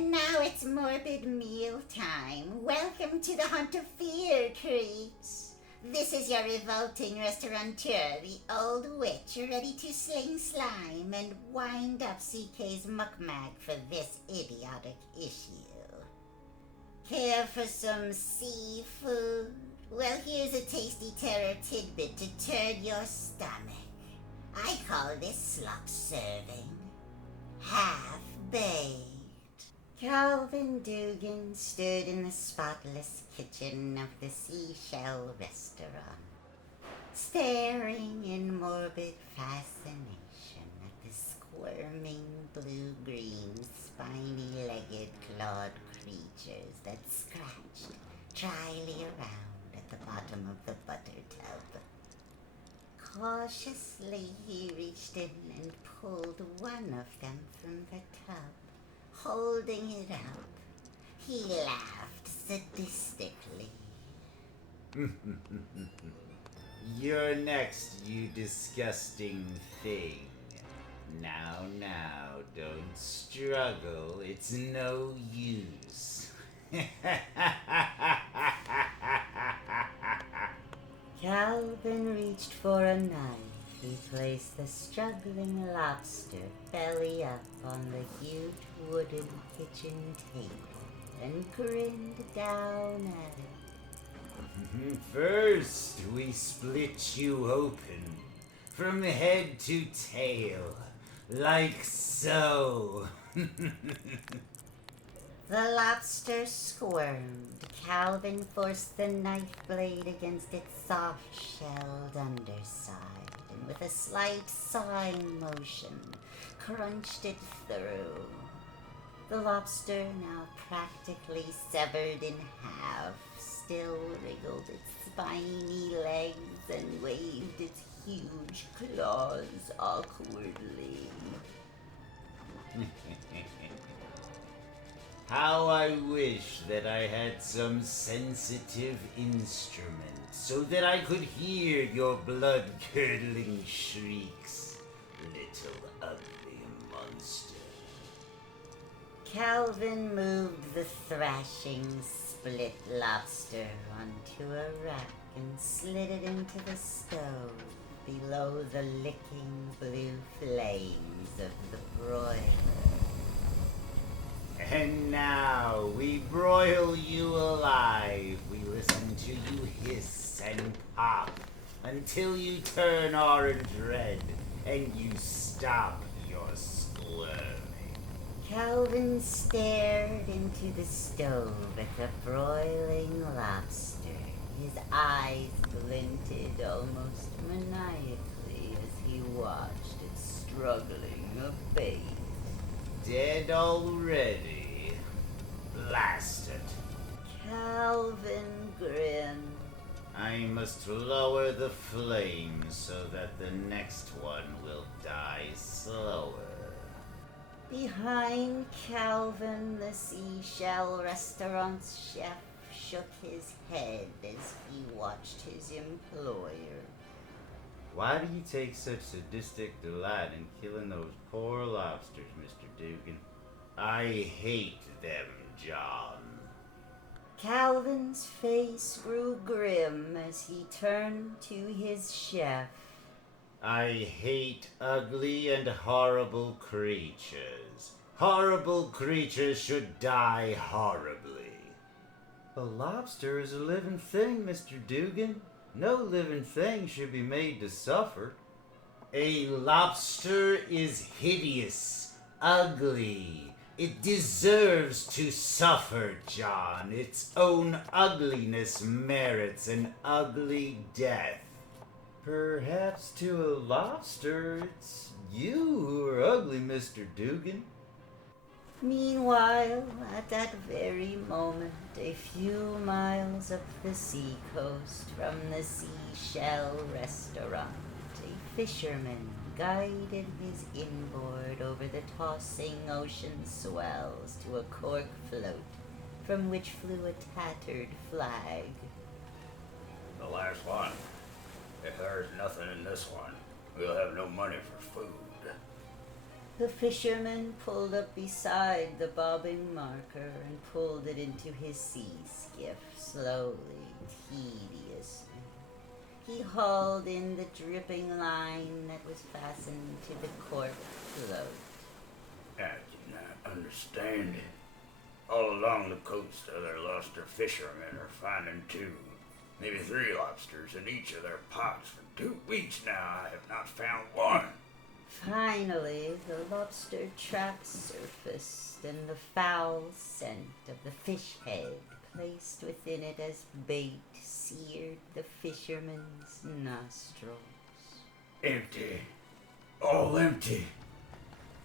And now it's morbid meal time. Welcome to the Haunt of Fear, creeps. This is your revolting restaurateur, the old witch, ready to sling slime and wind up CK's muckmag for this idiotic issue. Care for some seafood? Well, here's a tasty terror tidbit to turn your stomach. I call this slop serving. Half-baked. Calvin Dugan stood in the spotless kitchen of the Seashell restaurant, staring in morbid fascination at the squirming blue-green, spiny-legged, clawed creatures that scratched dryly around at the bottom of the butter tub. Cautiously, he reached in and pulled one of them from the tub. Holding it up, he laughed sadistically. You're next, you disgusting thing. Now, don't struggle. It's no use. Calvin reached for a knife. He placed the struggling lobster belly up on the huge wooden kitchen table and grinned down at it. First, we split you open, from head to tail, like so. The lobster squirmed. Calvin forced the knife blade against its soft-shelled underside, and with a slight sawing motion, crunched it through. The lobster, now practically severed in half, still wriggled its spiny legs and waved its huge claws awkwardly. How I wish that I had some sensitive instrument so that I could hear your blood-curdling shrieks, little ugly monster. Calvin moved the thrashing split lobster onto a rack and slid it into the stove below the licking blue flames of the broiler. And now we broil you alive. We listen to you hiss and pop until you turn orange red and you stop your squirming. Calvin stared into the stove at the broiling lobster. His eyes glinted almost maniacally as he watched it struggling a bait. Dead already? Blast it. Calvin grinned. I must lower the flames so that the next one will die slower. Behind Calvin, the Seashell restaurant's chef shook his head as he watched his employer. Why do you take such sadistic delight in killing those poor lobsters, Mr. Dugan? I hate them, John. Calvin's face grew grim as he turned to his chef. I hate ugly and horrible creatures. Horrible creatures should die horribly. A lobster is a living thing, Mr. Dugan. No living thing should be made to suffer. A lobster is hideous, ugly. It deserves to suffer, John. Its own ugliness merits an ugly death. Perhaps to a lobster, it's you who are ugly, Mr. Dugan. Meanwhile, at that very moment, a few miles up the seacoast from the Seashell restaurant, a fisherman guided his inboard over the tossing ocean swells to a cork float from which flew a tattered flag. The last one. If there's nothing in this one, we'll have no money for food. The fisherman pulled up beside the bobbing marker and pulled it into his sea skiff slowly, tediously. He hauled in the dripping line that was fastened to the cork float. I cannot understand it. All along the coast, other lobster fishermen are finding 2, maybe 3 lobsters in each of their pots. For 2 weeks now, I have not found one. Finally, the lobster trap surfaced, and the foul scent of the fish head placed within it as bait seared the fisherman's nostrils. Empty. All empty.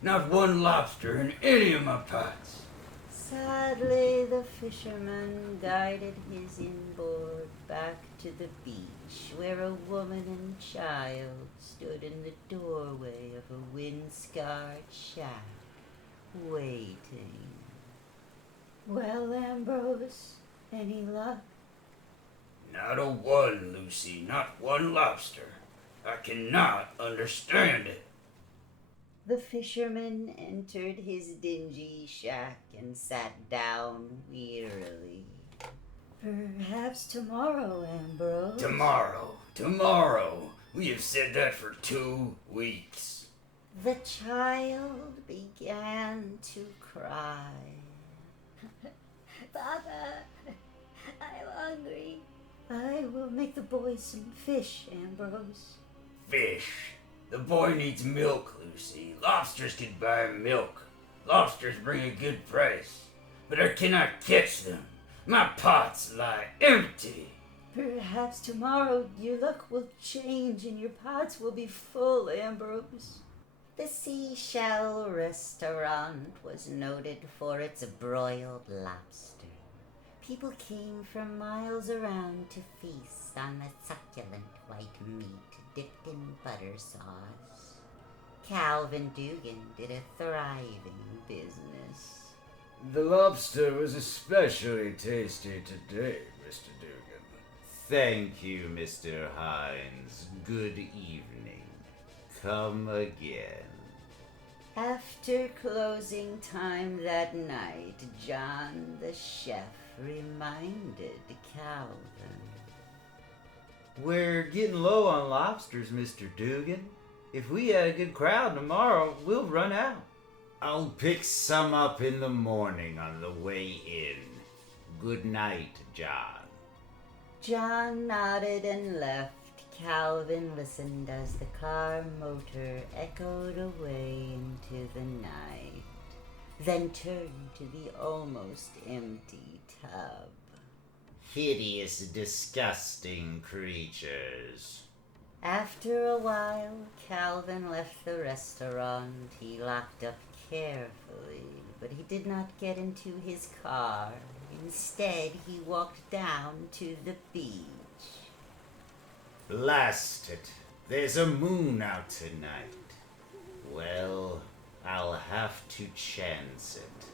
Not one lobster in any of my pots. Sadly, the fisherman guided his inboard back to the beach, where a woman and child stood in the doorway of a wind-scarred shack, waiting. Well, Ambrose, any luck? Not a one, Lucy. Not one lobster. I cannot understand it. The fisherman entered his dingy shack and sat down wearily. Perhaps tomorrow, Ambrose. Tomorrow. We have said that for 2 weeks. The child began to cry. Papa, I'm hungry. I will make the boys some fish, Ambrose. Fish. The boy needs milk, Lucy. Lobsters can buy milk. Lobsters bring a good price. But I cannot catch them. My pots lie empty. Perhaps tomorrow your luck will change and your pots will be full, Ambrose. The seashell restaurant was noted for its broiled lobster. People came from miles around to feast on the succulent white meat dipped in butter sauce. Calvin Dugan did a thriving business. The lobster was especially tasty today, Mr. Dugan. Thank you, Mr. Hines. Good evening. Come again. After closing time that night, John the chef reminded Calvin. We're getting low on lobsters, Mr. Dugan. If we had a good crowd tomorrow, we'll run out. I'll pick some up in the morning on the way in. Good night, John. John nodded and left. Calvin listened as the car motor echoed away into the night, then turned to the almost empty tub. Hideous, disgusting creatures. After a while, Calvin left the restaurant. He locked up carefully, but he did not get into his car. Instead, he walked down to the beach. Blast it. There's a moon out tonight. Well, I'll have to chance it.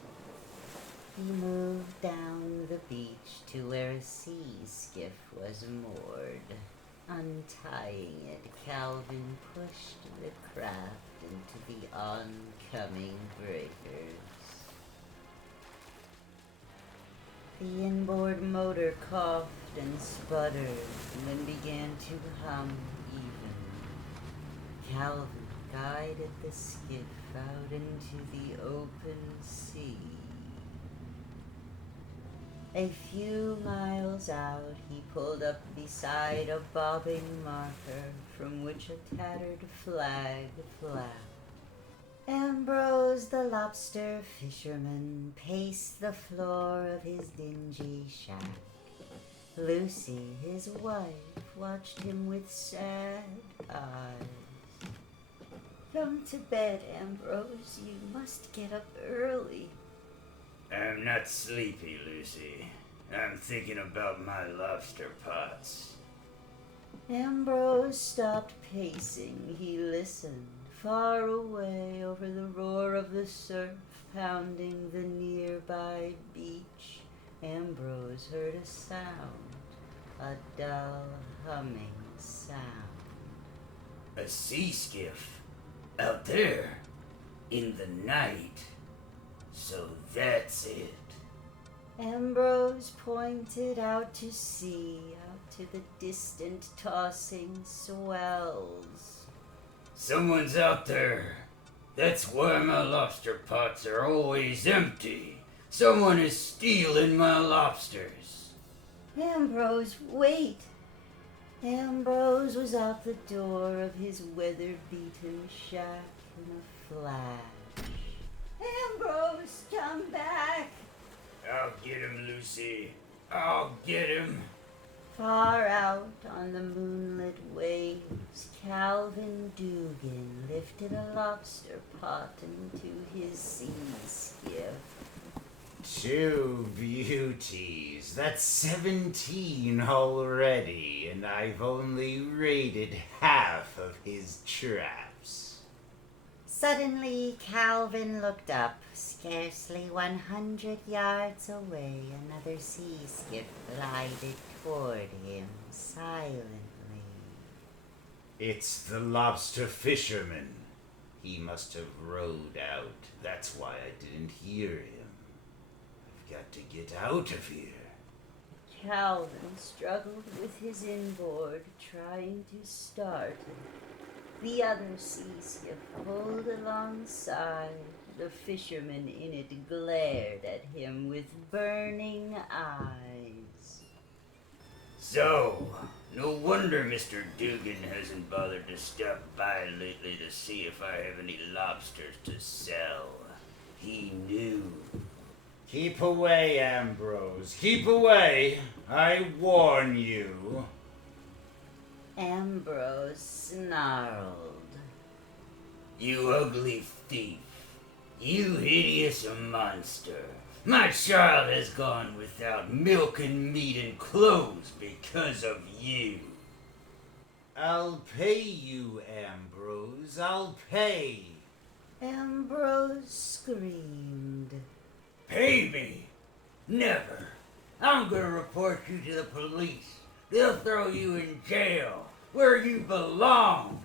He moved down the beach to where a sea skiff was moored. Untying it, Calvin pushed the craft into the oncoming breakers. The inboard motor coughed and sputtered and then began to hum evenly. Calvin guided the skiff out into the open sea. A few miles out, he pulled up beside a bobbing marker from which a tattered flag flapped. Ambrose the lobster fisherman paced the floor of his dingy shack. Lucy, his wife, watched him with sad eyes. Come to bed, Ambrose. You must get up early. I'm not sleepy, Lucy. I'm thinking about my lobster pots. Ambrose stopped pacing. He listened. Far away over the roar of the surf pounding the nearby beach, Ambrose heard a sound, a dull humming sound. A sea skiff? Out there? in the night. So that's it. Ambrose pointed out to sea, out to the distant tossing swells. Someone's out there. That's why my lobster pots are always empty. Someone is stealing my lobsters. Ambrose, wait! Ambrose was out the door of his weather-beaten shack in a flash. Ambrose, come back! I'll get him, Lucy. I'll get him. Far out on the moonlit waves, Calvin Dugan lifted a lobster pot into his sea skiff. 2 beauties. That's 17 already, and I've only raided half of his traps. Suddenly, Calvin looked up. Scarcely 100 yards away, another sea skiff glided toward him silently. It's the lobster fisherman. He must have rowed out. That's why I didn't hear him. I've got to get out of here. Calvin struggled with his inboard, trying to start it. The other sea skiff pulled alongside. The fisherman in it glared at him with burning eyes. So, no wonder Mr. Dugan hasn't bothered to stop by lately to see if I have any lobsters to sell. He knew. Keep away, Ambrose. Keep away. I warn you. Ambrose snarled. You ugly thief. You hideous monster. My child has gone without milk and meat and clothes because of you. I'll pay you, Ambrose. I'll pay. Ambrose screamed. Pay me? Never. I'm gonna report you to the police. They'll throw you in jail, where you belong.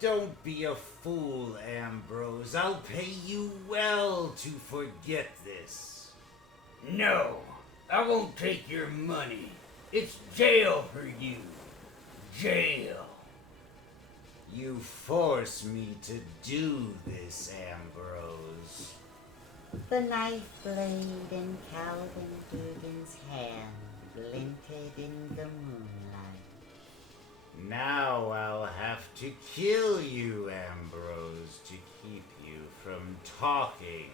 Don't be a fool, Ambrose. I'll pay you well to forget this. No, I won't take your money. It's jail for you. Jail. You force me to do this, Ambrose. The knife blade in Calvin Dugan's hand glinted in the moonlight. Now I'll have to kill you, Ambrose, to keep you from talking.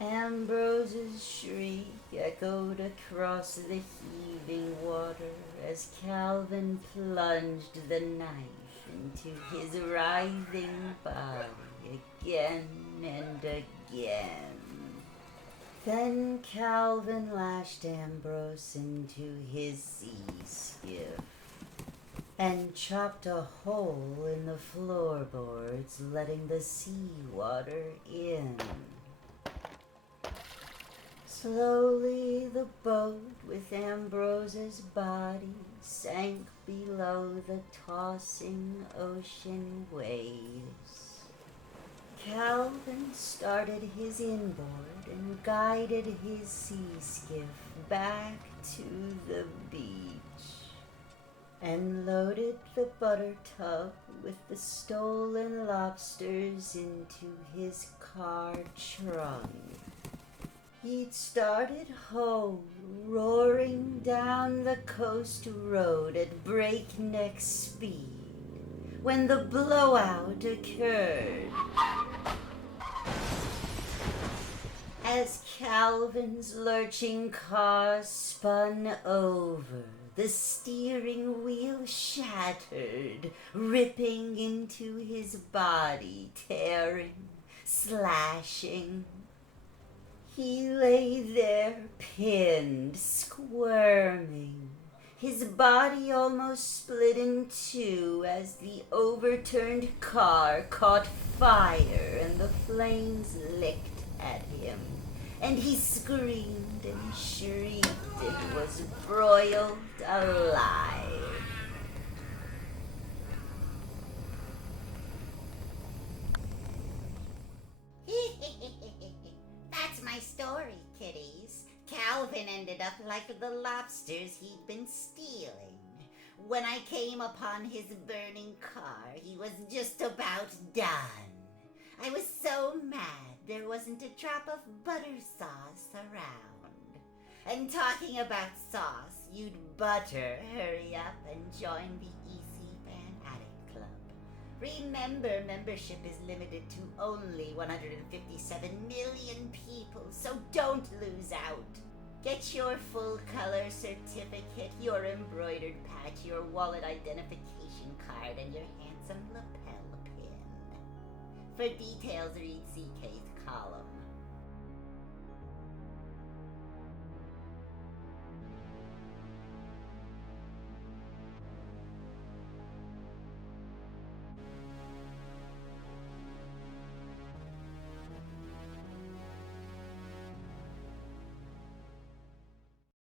Ambrose's shriek echoed across the heaving water as Calvin plunged the knife into his writhing body again and again. Then Calvin lashed Ambrose into his sea skiff and chopped a hole in the floorboards, letting the seawater in. Slowly the boat with Ambrose's body sank below the tossing ocean waves. Calvin started his inboard and guided his sea skiff back to the beach and loaded the butter tub with the stolen lobsters into his car trunk. He'd started home, roaring down the coast road at breakneck speed, when the blowout occurred. As Calvin's lurching car spun over, the steering wheel shattered, ripping into his body, tearing, slashing. He lay there pinned, squirming, his body almost split in two as the overturned car caught fire and the flames licked at him, and he screamed and shrieked and was broiled alive. and ended up like the lobsters he'd been stealing. When I came upon his burning car, he was just about done. I was so mad there wasn't a drop of butter sauce around. And talking about sauce, you'd better hurry up and join the EC Fan Addict Club. Remember, membership is limited to only 157 million people, so don't lose out. Get your full color certificate, your embroidered patch, your wallet identification card, and your handsome lapel pin. For details, read CK's